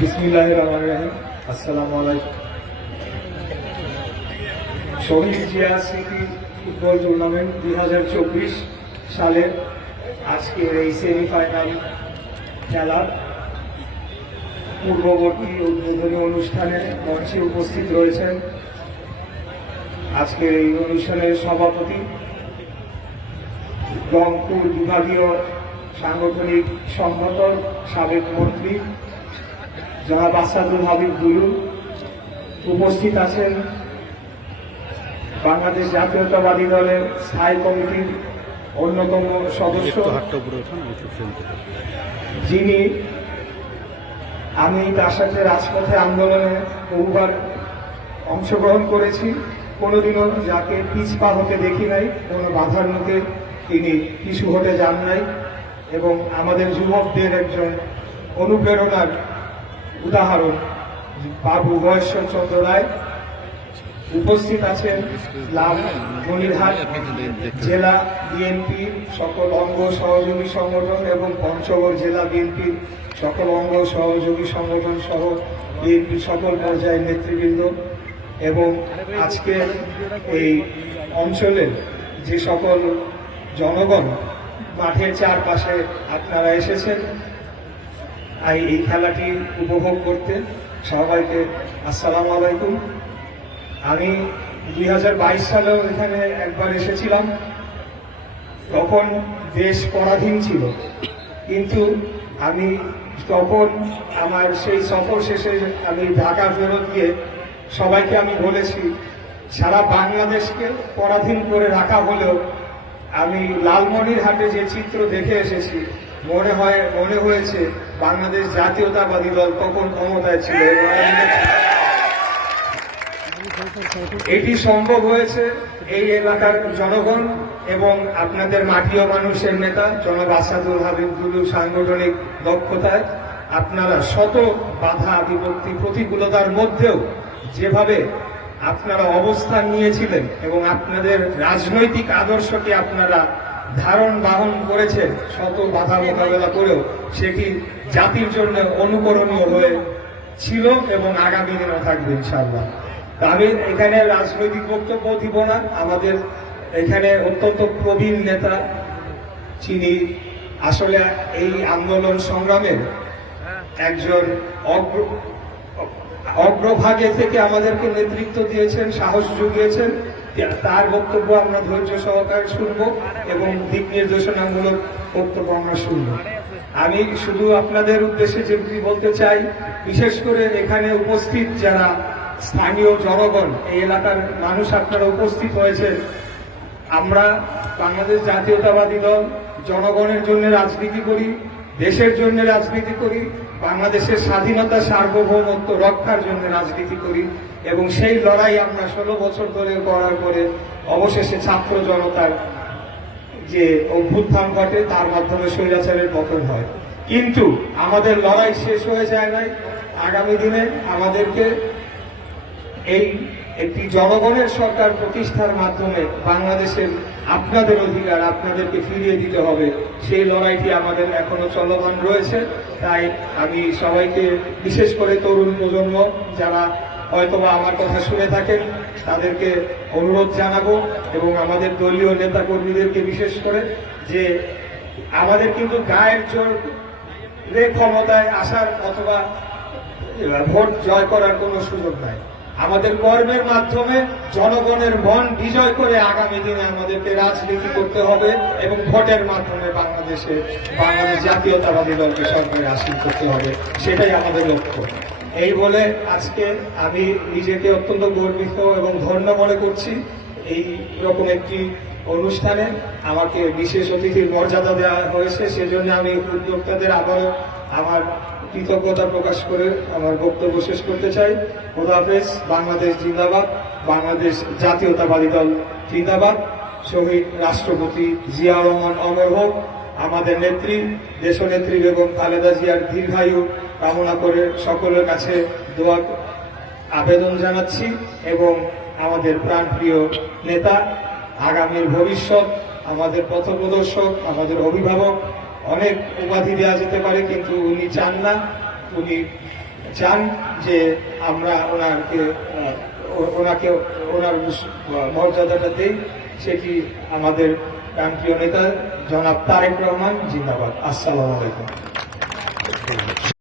বিসমিল্লাহির রহমানির রহিম। আসসালামু আলাইকুম। শহীদ জিয়া স্মৃতি ফুটবল টুর্নামেন্ট 2024 সালের আজকের এই সেমিফাইনাল খেলার পূর্ববর্তী উদ্বোধনী অনুষ্ঠানে মঞ্চে উপস্থিত রয়েছেন আজকের এই অনুষ্ঠানের সভাপতি, রংপুর বিভাগীয় সাংগঠনিক সংগঠন সাবেক মন্ত্রী জনাব আসাদুল হাবিব দুলু। উপস্থিত আছেন বাংলাদেশ জাতীয়তাবাদী দলের স্থায়ী কমিটির অন্যতম সদস্য, যিনি আমি তার সাথে রাজপথে আন্দোলনে বহুবার অংশগ্রহণ করেছি, কোনোদিনও যাকে পিছপা হতে দেখি নাই, কোনো বাধার মুখে তিনি পিছু হতে যান নাই এবং আমাদের যুবকদের একজন অনুপ্রেরণার উদাহরণ বাবু মহেশ্বর চন্দ্র রায়। উপস্থিত আছেন লালমনিরহাট জেলা বিএনপি সকল অঙ্গ সহযোগী সংগঠন এবং পঞ্চগড় জেলা বিএনপি সকল অঙ্গ সহযোগী সংগঠন সহ বিএনপি সকল পর্যায়ের নেতৃবৃন্দ এবং আজকের এই অঞ্চলের যে সকল জনগণ মাঠের চারপাশে আপনারা এসেছেন এই খেলাটি উপভোগ করতে, সবাইকে আসসালামু আলাইকুম। আমি 2022 সালেও এখানে একবার এসেছিলাম, তখন দেশ পরাধীন ছিল, কিন্তু আমি তখন আমার সেই সফর শেষে আমি ঢাকা ফেরত গিয়ে সবাইকে আমি বলেছি, সারা বাংলাদেশকে পরাধীন করে রাখা হলেও আমি লালমনিরহাটে যে চিত্র দেখে এসেছি মনে হয়েছে বাংলাদেশ জাতীয়তাবাদী দল তখন ক্ষমতায় ছিল। এটি সম্ভব হয়েছে এই এলাকার জনগণ এবং আপনাদের মাটিও মানুষের নেতা জনাব আসাদুল হাবিব দুলু সাংগঠনিক দক্ষতায়। আপনারা শত বাধা বিপত্তি প্রতিকূলতার মধ্যেও যেভাবে আপনারা অবস্থান নিয়েছিলেন এবং আপনাদের রাজনৈতিক আদর্শকে আপনারা ধারণ বাহন করেছেন, শত বাধা মোকাবেলা করেও সেটি জাতির জন্য অনুকরণীয় হয়ে ছিল এবং আগামী দিনেও থাকবে ইনশাআল্লাহ। আমি এখানে রাজনৈতিক বক্তব্য দিব না, আমাদের এখানে অত্যন্ত প্রবীণ নেতা, যিনি আসলে এই আন্দোলন সংগ্রামের একজন অগ্রভাগে থেকে আমাদেরকে নেতৃত্ব দিয়েছেন, সাহস জুগিয়েছেন। তার বক্তব্য আমরা ধৈর্য সহকারে শুনব এবং দিক নির্দেশনামূলক বক্তব্য আমরা শুনব। আমি শুধু আপনাদের উদ্দেশ্যে যেটি বলতে চাই, বিশেষ করে এখানে উপস্থিত যারা স্থানীয় জনগণ, এই এলাকার মানুষ আপনারা উপস্থিত হয়েছেন, আমরা বাংলাদেশ জাতীয়তাবাদী দল জনগণের জন্য রাজনীতি করি, দেশের জন্য রাজনীতি করি, বাংলাদেশের স্বাধীনতা সার্বভৌমত্ব রক্ষার জন্য রাজনীতি করি এবং সেই লড়াই আমরা 16 বছর ধরে করার পরে অবশেষে ছাত্র জনতার যে অভ্যুত্থান ঘটে তার মাধ্যমে স্বৈরাচারের পতন হয়। কিন্তু আমাদের লড়াই শেষ হয়ে যায় নাই। আগামী দিনে আমাদেরকে এই একটি জনগণের সরকার প্রতিষ্ঠার মাধ্যমে বাংলাদেশের আপনাদের অধিকার আপনাদেরকে ফিরিয়ে দিতে হবে, সেই লড়াইটি আমাদের এখনো চলমান রয়েছে। তাই আমি সবাইকে, বিশেষ করে তরুণ প্রজন্ম যারা হয়তোবা আমার কথা শুনে থাকেন, তাদেরকে অনুরোধ জানাবো এবং আমাদের দলীয় নেতা কর্মীদেরকে বিশেষ করে, যে আমাদের কিন্তু গায়ের জোরে ক্ষমতায় আসার অথবা ভোট জয় করার কোনো সুযোগ নাই। আমাদের কর্মের মাধ্যমে জনগণের মন বিজয় করে আগামী দিনে আমাদেরকে রাজনীতি করতে হবে এবং ভোটের মাধ্যমে বাংলাদেশ জাতীয়তাবাদী দলকে সরকারে আসীন করতে হবে, সেটাই আমাদের লক্ষ্য। এই বলে আজকে আমি নিজেকে অত্যন্ত গর্বিত এবং ধন্য মনে করছি এই রকম একটি অনুষ্ঠানে আমাকে বিশেষ অতিথির মর্যাদা দেওয়া হয়েছে। সেজন্য আমি উদ্যোক্তাদের আবারও আমার কৃতজ্ঞতা প্রকাশ করে আমার বক্তব্য শেষ করতে চাই। খোদা হাফেজ। বাংলাদেশ জিন্দাবাদ, বাংলাদেশ জাতীয়তাবাদী দল জিন্দাবাদ। শহীদ রাষ্ট্রপতি জিয়া রহমান অমর হোক। আমাদের নেত্রী দেশনেত্রী বেগম খালেদা জিয়ার দীর্ঘায়ু কামনা করে সকলের কাছে দোয়া আবেদন জানাচ্ছি এবং আমাদের প্রাণপ্রিয় নেতা, আগামীর ভবিষ্যৎ, আমাদের পথপ্রদর্শক, আমাদের অভিভাবক, অনেক উপাধি দেওয়া যেতে পারে কিন্তু উনি চান না, উনি চান যে আমরা ওনাকে ওনার মর্যাদাটা দেই, সেটি আমাদের প্রাণপ্রিয় নেতা জনাব তারেক রহমান জিন্দাবাদ। আসসালামু আলাইকুম।